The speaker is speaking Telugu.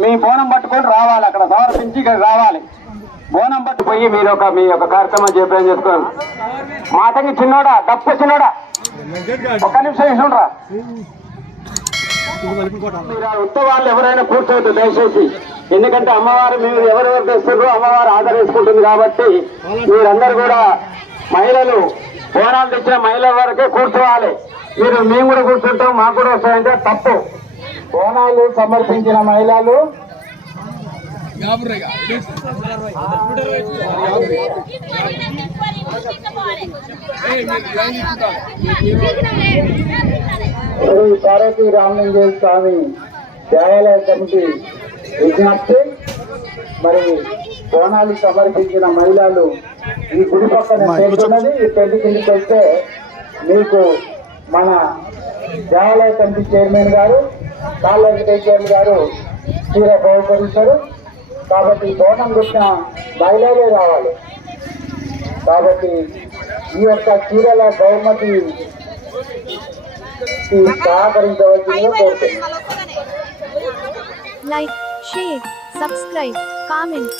మీ బోనం పట్టుకొని రావాలి, అక్కడ సమర్పించి ఇక్కడ రావాలి. బోనం పట్టుకుపోయి మీరు మీ యొక్క కార్యక్రమం చెప్పేం చేసుకోవాలి. మాటకి చిన్నోడా, తప్పు చిన్నోడా, ఒక్క నిమిషం ఇస్తుండ్రా. మీరు ఉత్సవాళ్ళు ఎవరైనా కూర్చోవద్దు దయచేసి, ఎందుకంటే అమ్మవారు మీరు ఎవరెవరు తెస్తున్నారో అమ్మవారు ఆదరించుకుంటుంది కాబట్టి మీరందరూ కూడా మహిళలు బోనాలు తెచ్చిన మహిళల వరకే కూర్చోవాలి. మేము కూడా కూర్చుంటాం, మాకు కూడా వస్తాయంటే తప్పు. బోనాలు సమర్పించిన మహిళలు పార్వతీ రామలింగేశ్వర స్వామి దేవాలయ కమిటీ విజ్ఞప్తి. మరి బోనాలు సమర్పించిన మహిళలు ఈ గుడి పక్కన చేస్తున్నది. ఈ పెళ్లి కిందికి వస్తే మీకు మన దేవాలయ కమిటీ చైర్మన్ గారు కాళ్ళ వెంకటేశ్వర గారు చీర బహుకరిస్తారు. కాబట్టి బోనం పెట్టిన మహిళలే రావాలి. కాబట్టి ఈ యొక్క చీరల బహుమతి సహకరించవలసిందిగా కోరుతున్నాను. Like, share, subscribe, comment.